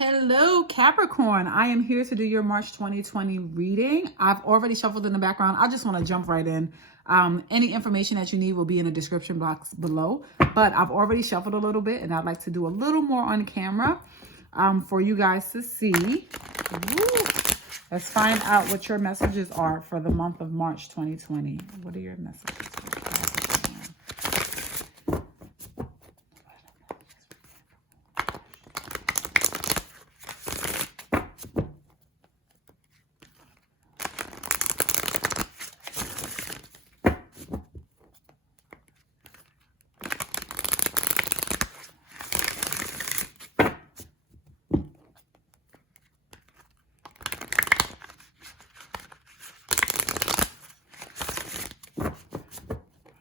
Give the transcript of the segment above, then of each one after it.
Hello, Capricorn. I am here to do your March 2020 reading. I've already shuffled in the background. I just want to jump right in. Any information that you need will be in the description box below. But I've already shuffled a little bit, and I'd like to do a little more on camera for you guys to see. Woo. Let's find out what your messages are for the month of March 2020. What are your messages?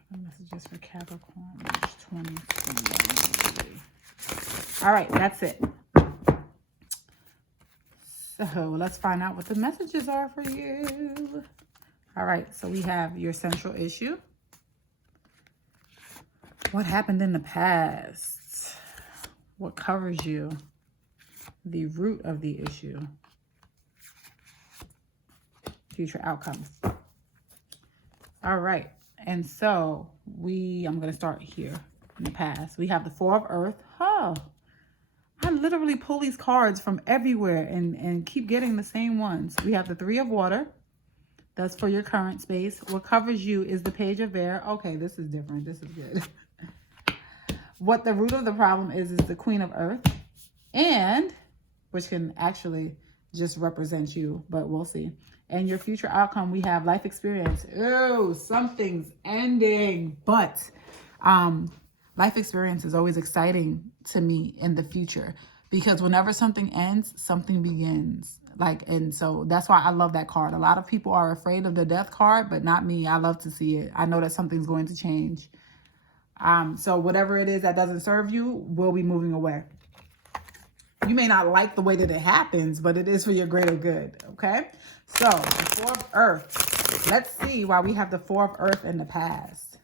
Messages for Capricorn, March 2020. All right, that's it. So let's find out what the messages are for you. All right, so we have your central issue. What happened in the past? What covers you? The root of the issue. Future outcomes. All right. And so I'm going to start here in the past. We have the Four of Earth. Oh, I literally pull these cards from everywhere and keep getting the same ones. We have the Three of Water. That's for your current space. What covers you is the Page of Air. Okay, this is different. This is good. What the root of the problem is the Queen of Earth. And, which can actually just represent you, but we'll see. And your future outcome, we have life experience. Oh, something's ending. But life experience is always exciting to me in the future, because whenever something ends, something begins. And so that's why I love that card. A lot of people are afraid of the death card, but not me. I love to see it. I know that something's going to change. So whatever it is that doesn't serve you will be moving away. You may not like the way that it happens, but it is for your greater good, okay? So, the Four of Earth. Let's see why we have the Four of Earth in the past.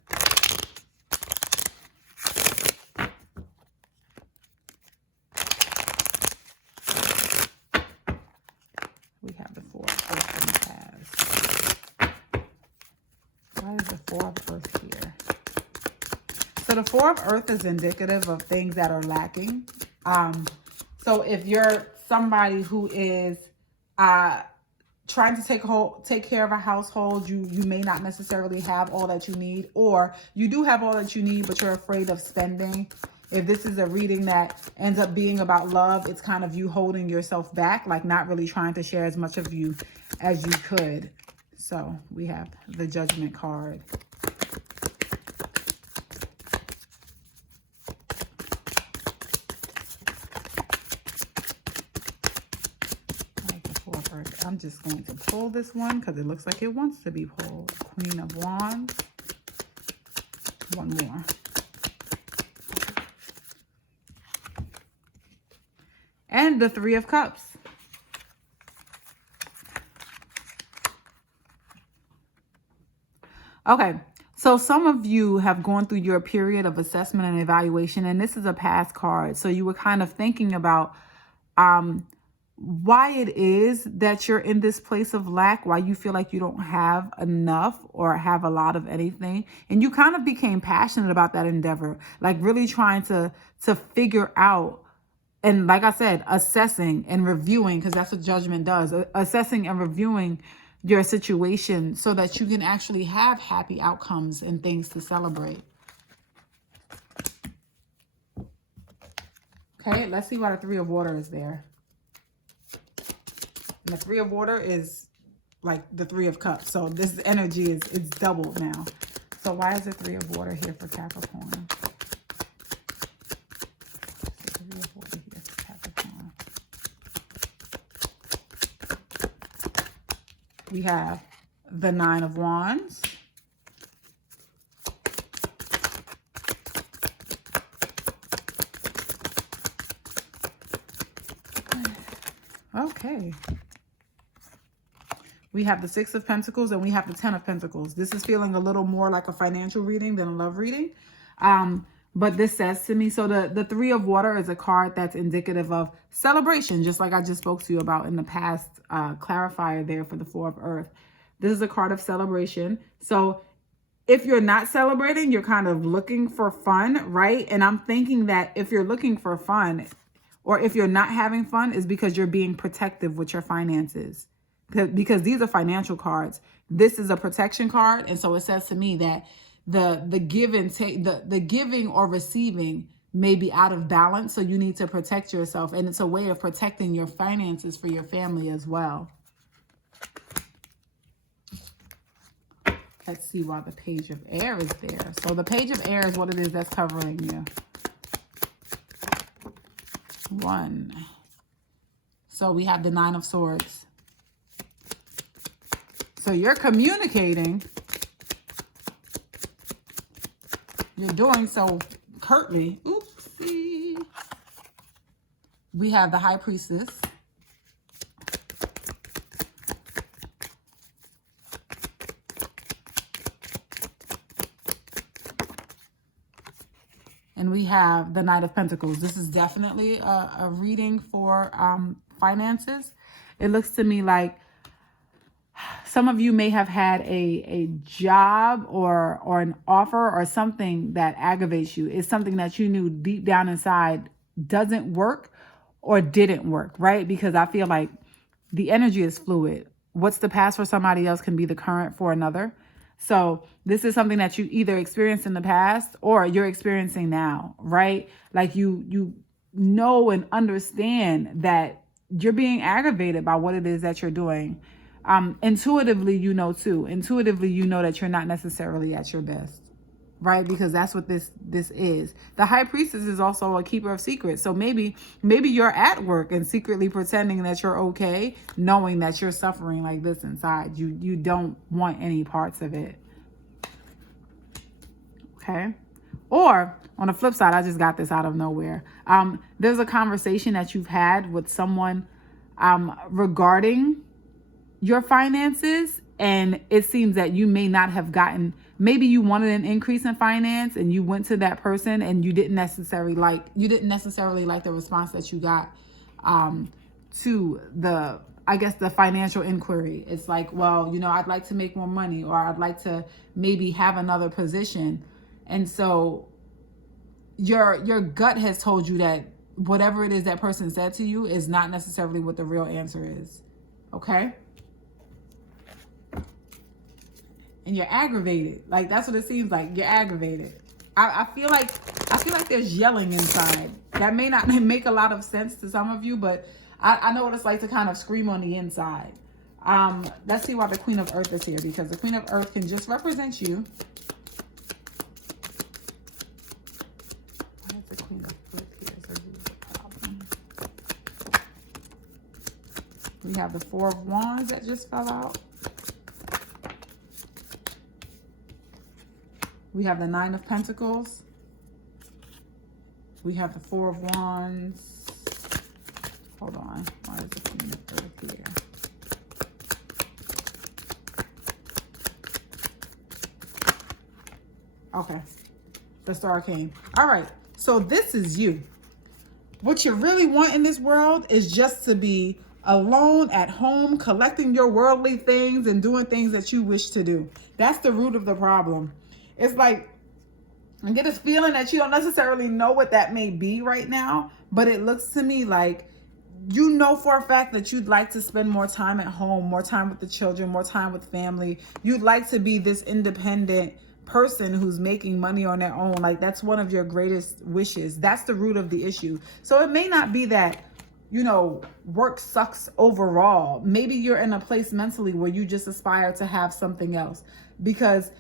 We have the Four of Earth in the past. Why is the Four of Earth here? So, the Four of Earth is indicative of things that are lacking. So if you're somebody who is trying to take care of a household, you may not necessarily have all that you need, or you do have all that you need, but you're afraid of spending. If this is a reading that ends up being about love, it's kind of you holding yourself back, like not really trying to share as much of you as you could. So we have the Judgment card. I'm just going to pull this one because it looks like it wants to be pulled. Queen of Wands. One more. And the Three of Cups. Okay, so some of you have gone through your period of assessment and evaluation, and this is a past card. So you were kind of thinking about why it is that you're in this place of lack, why you feel like you don't have enough or have a lot of anything. And you kind of became passionate about that endeavor, like really trying to figure out, and like I said, assessing and reviewing, because that's what Judgment does, assessing and reviewing your situation so that you can actually have happy outcomes and things to celebrate. Okay, let's see why the Three of Water is there. And the Three of Water is like the Three of Cups. So this energy is doubled now. So why is the Three of Water here for Capricorn? Three of Water here for Capricorn. We have the Nine of Wands. Okay. We have the Six of Pentacles and we have the Ten of Pentacles. This is feeling a little more like a financial reading than a love reading. But this says to me, so the Three of Water is a card that's indicative of celebration, just like I just spoke to you about in the past clarifier there for the Four of Earth. This is a card of celebration. So if you're not celebrating, you're kind of looking for fun, right? And I'm thinking that if you're looking for fun, or if you're not having fun, is because you're being protective with your finances. Because these are financial cards. This is a protection card. And so it says to me that the give and take, the giving or receiving may be out of balance. So you need to protect yourself. And it's a way of protecting your finances for your family as well. Let's see why the Page of Air is there. So the Page of Air is what it is that's covering you. 1. So we have the Nine of Swords. So you're communicating. You're doing so curtly. Oopsie. We have the High Priestess. And we have the Knight of Pentacles. This is definitely a reading for finances. It looks to me like some of you may have had a job or an offer or something that aggravates you. It's something that you knew deep down inside doesn't work or didn't work, right? Because I feel like the energy is fluid. What's the past for somebody else can be the current for another. So this is something that you either experienced in the past or you're experiencing now, right? Like you know and understand that you're being aggravated by what it is that you're doing. Intuitively, you know too. Intuitively, you know that you're not necessarily at your best, right? Because that's what this is. The High Priestess is also a keeper of secrets. So maybe you're at work and secretly pretending that you're okay, knowing that you're suffering like this inside. You don't want any parts of it. Okay. Or on the flip side, I just got this out of nowhere. There's a conversation that you've had with someone regarding your finances, and it seems that you may not have gotten, maybe you wanted an increase in finance and you went to that person and you didn't necessarily like the response that you got to the financial inquiry. It's like, well, I'd like to make more money, or I'd like to maybe have another position. And so your gut has told you that whatever it is that person said to you is not necessarily what the real answer is. Okay? And you're aggravated. Like, that's what it seems like. You're aggravated. I feel like there's yelling inside. That may not make a lot of sense to some of you, but I know what it's like to kind of scream on the inside. Let's see why the Queen of Earth is here, because the Queen of Earth can just represent you. Why is the Queen of Earth here? So this is a problem. We have the Four of Wands that just fell out. We have the Nine of Pentacles. We have the Four of Wands. Hold on. Why is the Queen of Earth here? Okay. The Star came. All right. So this is you. What you really want in this world is just to be alone at home, collecting your worldly things and doing things that you wish to do. That's the root of the problem. It's like, I get this feeling that you don't necessarily know what that may be right now, but it looks to me like you know for a fact that you'd like to spend more time at home, more time with the children, more time with family. You'd like to be this independent person who's making money on their own. Like, that's one of your greatest wishes. That's the root of the issue. So it may not be that, work sucks overall. Maybe you're in a place mentally where you just aspire to have something else, because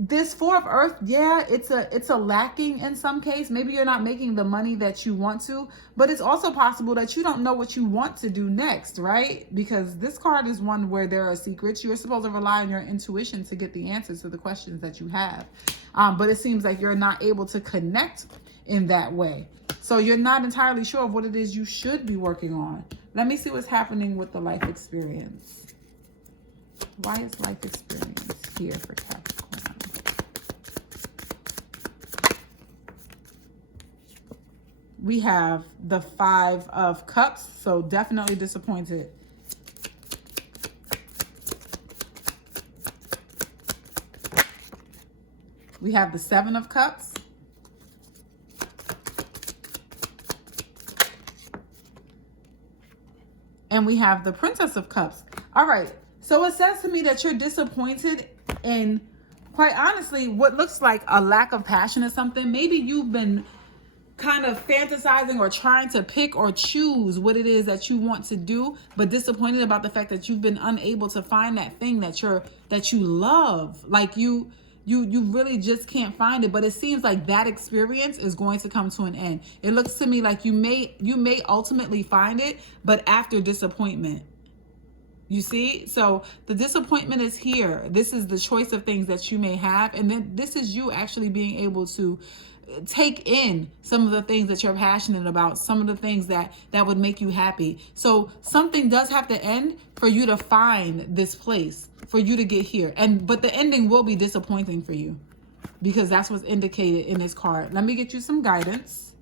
this Four of Earth, yeah, it's a lacking in some case. Maybe you're not making the money that you want to, but it's also possible that you don't know what you want to do next, right? Because this card is one where there are secrets. You're supposed to rely on your intuition to get the answers to the questions that you have. But it seems like you're not able to connect in that way. So you're not entirely sure of what it is you should be working on. Let me see what's happening with the life experience. Why is life experience here for Capricorn? we have the 5 of Cups, so definitely disappointed. We have the 7 of Cups. And we have the Princess of Cups. All right. So it says to me that you're disappointed in, quite honestly, what looks like a lack of passion or something. Maybe you've been kind of fantasizing or trying to pick or choose what it is that you want to do, but disappointed about the fact that you've been unable to find that thing that you love. Like you really just can't find it. But it seems like that experience is going to come to an end. It looks to me like you may ultimately find it, but after disappointment. You see? So the disappointment is here. This is the choice of things that you may have. And then this is you actually being able to take in some of the things that you're passionate about, some of the things that would make you happy. So something does have to end for you to find this place, for you to get here. But the ending will be disappointing for you because that's what's indicated in this card. Let me get you some guidance.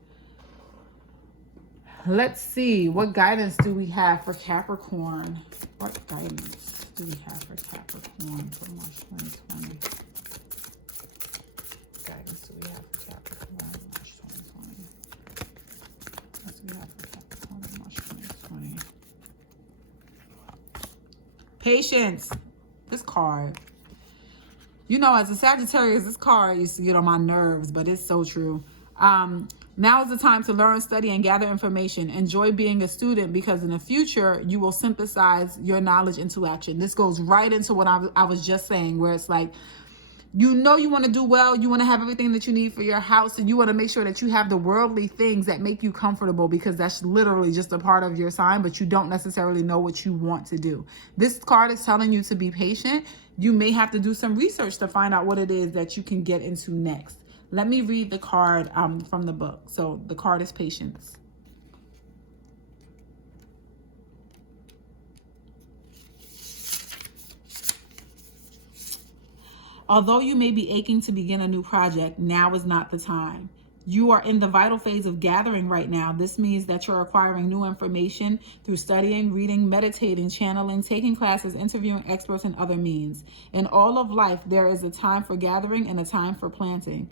Let's see, what guidance do we have for Capricorn? What guidance do we have for Capricorn for March 2020? Guidance do we have for Capricorn March 2020? What do we have for Capricorn March 2020? Patience. This card. You know, as a Sagittarius, this card used to get on my nerves, but it's so true. Now is the time to learn, study, and gather information. Enjoy being a student because in the future, you will synthesize your knowledge into action. This goes right into what I was just saying, where it's like, you know you want to do well, you want to have everything that you need for your house, and you want to make sure that you have the worldly things that make you comfortable because that's literally just a part of your sign, but you don't necessarily know what you want to do. This card is telling you to be patient. You may have to do some research to find out what it is that you can get into next. Let me read the card from the book. So the card is patience. Although you may be aching to begin a new project, now is not the time. You are in the vital phase of gathering right now. This means that you're acquiring new information through studying, reading, meditating, channeling, taking classes, interviewing experts, and other means. In all of life, there is a time for gathering and a time for planting.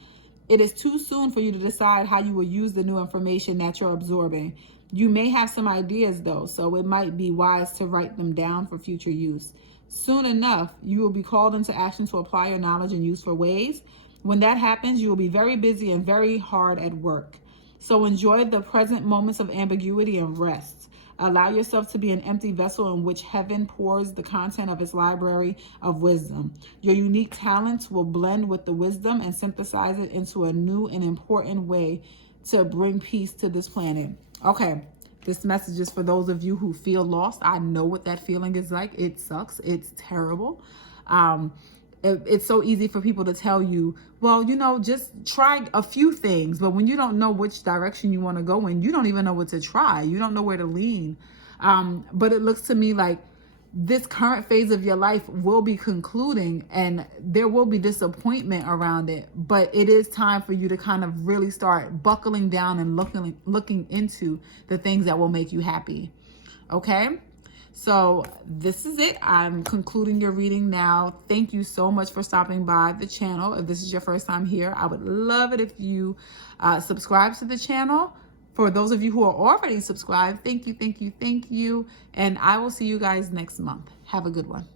It is too soon for you to decide how you will use the new information that you're absorbing. You may have some ideas though, so it might be wise to write them down for future use. Soon enough, you will be called into action to apply your knowledge in useful ways. When that happens, you will be very busy and very hard at work. So enjoy the present moments of ambiguity and rest. Allow yourself to be an empty vessel in which heaven pours the content of its library of wisdom. Your unique talents will blend with the wisdom and synthesize it into a new and important way to bring peace to this planet. Okay, this message is for those of you who feel lost. I know what that feeling is like. It sucks. It's terrible. It's so easy for people to tell you, well, you know, just try a few things. But when you don't know which direction you want to go in, you don't even know what to try. You don't know where to lean. But it looks to me like this current phase of your life will be concluding and there will be disappointment around it. But it is time for you to kind of really start buckling down and looking into the things that will make you happy. Okay? So this is it. I'm concluding your reading now. Thank you so much for stopping by the channel. If this is your first time here, I would love it if you subscribe to the channel. For those of you who are already subscribed, thank you, thank you, thank you. And I will see you guys next month. Have a good one.